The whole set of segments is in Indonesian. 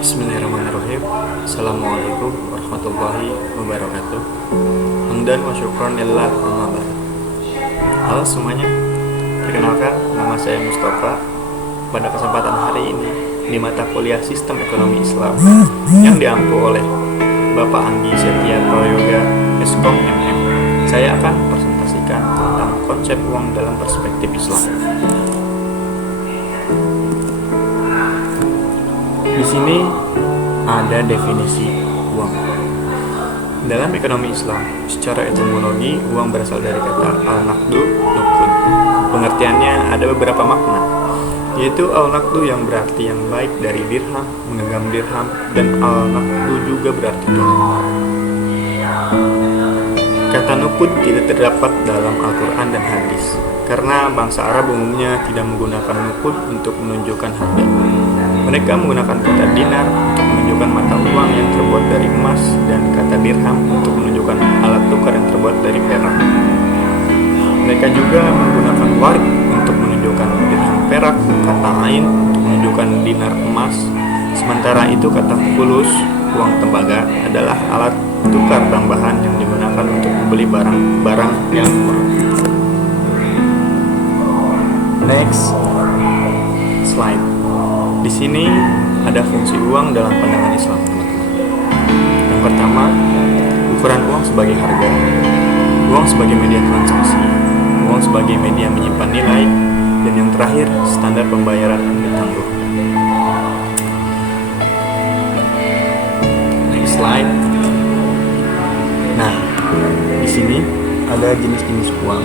Bismillahirrahmanirrahim. Assalamualaikum warahmatullahi wabarakatuh. Hamdan wa syukran lillah amma ba'd. Halo semuanya. Perkenalkan, nama saya Mustafa. Pada kesempatan hari ini di mata kuliah Sistem Ekonomi Islam yang diampu oleh Bapak Anggi Setia Prayoga Eskom MM, saya akan presentasikan tentang konsep uang dalam perspektif Islam. Di sini ada definisi uang. Dalam ekonomi Islam, secara etimologi, uang berasal dari kata al-naqdu, nuqud. Pengertiannya ada beberapa makna, yaitu al-naqdu yang berarti yang baik dari dirham, menggenggam dirham, dan al-naqdu juga berarti tunai. Kata nuqud tidak terdapat dalam Al-Quran dan hadis, karena bangsa Arab umumnya tidak menggunakan nuqud untuk menunjukkan harga. Mereka menggunakan kata dinar untuk menunjukkan mata uang yang terbuat dari emas dan kata dirham untuk menunjukkan alat tukar yang terbuat dari perak. Mereka juga menggunakan warik untuk menunjukkan dirham perak, kata ain untuk menunjukkan dinar emas. Sementara itu kata fulus, uang tembaga, adalah alat tukar tambahan yang digunakan untuk membeli barang-barang yang murah. Next slide. Di sini ada fungsi uang dalam pandangan Islam, teman-teman. Yang pertama, ukuran uang sebagai harga, uang sebagai media transaksi, uang sebagai media menyimpan nilai, dan yang terakhir, standar pembayaran yang ditangguh. Next slide. Nah, di sini ada jenis-jenis uang.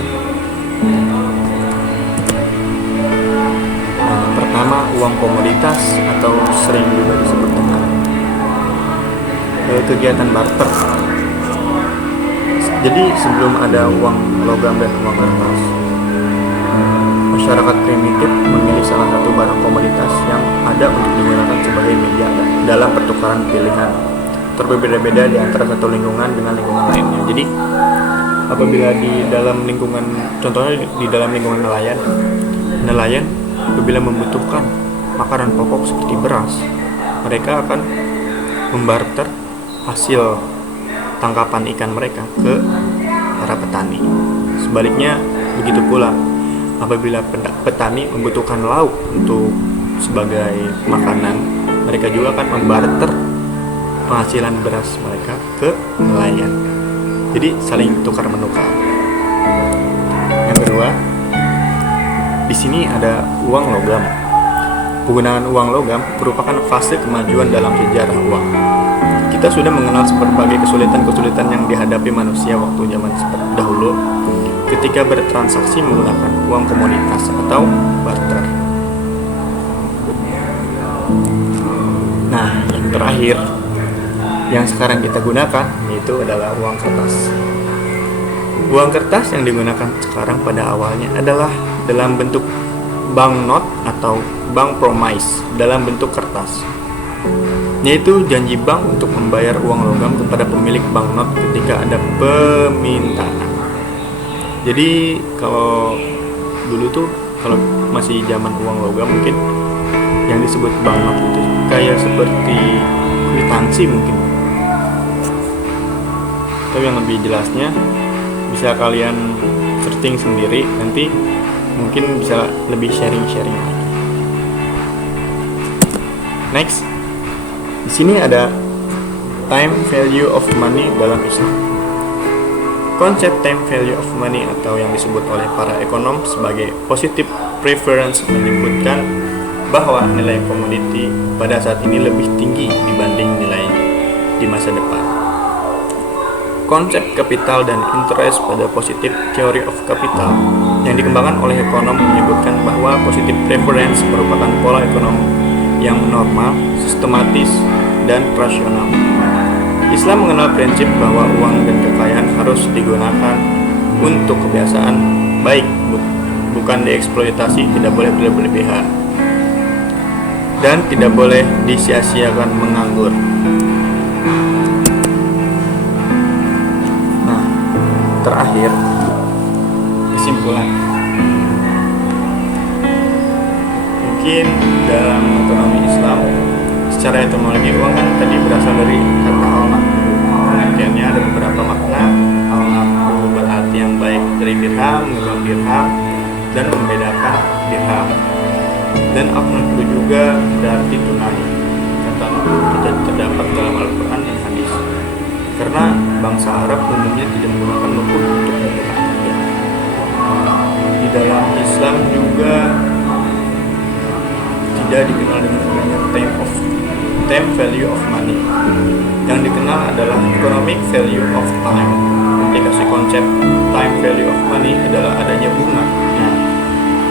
Pertama, uang komoditas atau sering juga disebut dengan kegiatan barter. Jadi sebelum ada uang logam dan uang kertas, masyarakat primitif memilih salah satu barang komoditas yang ada untuk digunakan sebagai media dalam pertukaran pilihan. Berbeda-beda di antara satu lingkungan dengan lingkungan lainnya. Jadi apabila di dalam lingkungan, contohnya di dalam lingkungan nelayan apabila membutuhkan makanan pokok seperti beras, mereka akan membarter hasil tangkapan ikan mereka ke para petani. Sebaliknya begitu pula apabila petani membutuhkan lauk untuk sebagai makanan, mereka juga akan membarter penghasilan beras mereka ke nelayan. Jadi saling tukar menukar. Yang kedua, di sini ada uang logam. Penggunaan uang logam merupakan fase kemajuan dalam sejarah uang. Kita sudah mengenal berbagai kesulitan-kesulitan yang dihadapi manusia waktu zaman dahulu ketika bertransaksi menggunakan uang komoditas atau barter. Nah, yang terakhir yang sekarang kita gunakan yaitu adalah uang kertas. Uang kertas yang digunakan sekarang pada awalnya adalah dalam bentuk banknot atau bank promise dalam bentuk kertas, yaitu janji bank untuk membayar uang logam kepada pemilik banknot ketika ada permintaan. Jadi kalau dulu tuh, kalau masih zaman uang logam, mungkin yang disebut banknot itu kayak seperti kwitansi mungkin. Tapi yang lebih jelasnya bisa kalian searching sendiri, nanti mungkin bisa lebih sharing-sharing lagi. Next, di sini ada time value of money dalam Islam. Konsep time value of money atau yang disebut oleh para ekonom sebagai positive preference menyebutkan bahwa nilai komoditi pada saat ini lebih tinggi dibanding nilai di masa depan. Konsep kapital dan interest pada positive theory of capital yang dikembangkan oleh ekonom menyebutkan bahwa positive preference merupakan pola ekonomi yang normal, sistematis, dan rasional. Islam mengenal prinsip bahwa uang dan kekayaan harus digunakan untuk kebiasaan baik, bukan dieksploitasi, tidak boleh berlebihan, dan tidak boleh disia-siakan menganggur. Terakhir, kesimpulan. Mungkin dalam ekonomi Islam secara etimologi uang kan tadi berasal dari kata al-naqdu. Pengertiannya ada beberapa makna. Al-naqdu berarti yang baik dari dirham, menggunakan dirham, dan membedakan dirham. Dan al-naqdu juga berarti tunai. Kata naqdu terdapat dalam Al-Quran dan hadis. Karena bangsa Arab umumnya tidak menggunakan nuqud untuk menukar. Di dalam Islam juga tidak dikenal dengan adanya time value of money. Yang dikenal adalah economic value of time. Aplikasi konsep time value of money adalah adanya bunga. Nah,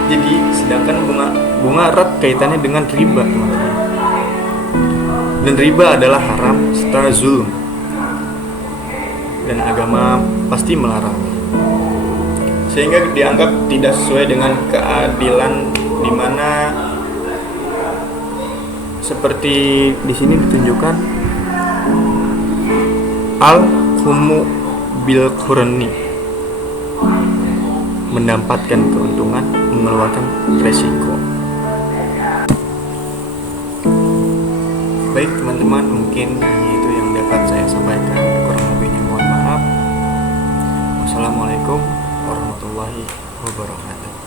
jadi sedangkan bunga erat kaitannya dengan riba, teman-teman. Dan riba adalah haram serta zulm. Dan agama pasti melarangnya. Sehingga dianggap tidak sesuai dengan keadilan, di mana seperti di sini ditunjukkan al-khumu bil qurni, mendapatkan keuntungan mengeluarkan resiko. Baik teman-teman, mungkin hanya itu yang dapat saya sampaikan. Kurang lebihnya mohon maaf. Wassalamualaikum warahmatullahi wabarakatuh.